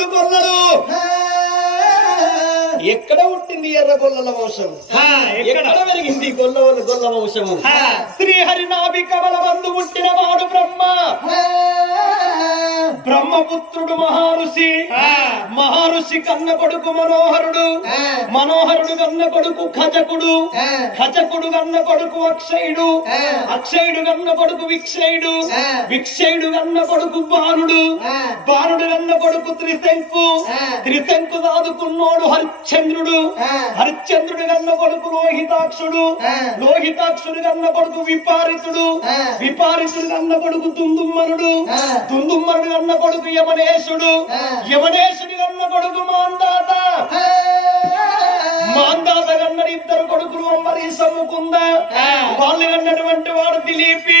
5 గొల్లలు ఎక్కడ పుట్టింది ఎర్ర గొల్లల వంశం ఎక్కడ పెరిగింది గొల్ల వంశము శ్రీహరి నాభి కమల బంధు పుట్టిన వాడు బ్రహ్మపుత్రుడు మహారుషి కన్న కొడుకు మనోహరుడు కన్న కొడుకు ఖజకుడు కన్న కొడుకు అక్షయుడు కన్న కొడుకు విక్షయుడు కన్న కొడుకు బాణుడు కన్న కొడుకు త్రిశంకు దాదుకున్నోడు హరిశ్చంద్రుడు కన్న కొడుకు లోహితాక్షుడు కన్న కొడుకు విపారితుడు కన్న కొడుకు తుందుమ్మనుడు కన్న కొడుకు యమనేశుడు కన్న కొడుకు మాందాత కన్న 2 కొడుకులు అంబరీష ముకుంద వాళ్ళు కన్నటువంటి వాడు దిలీపి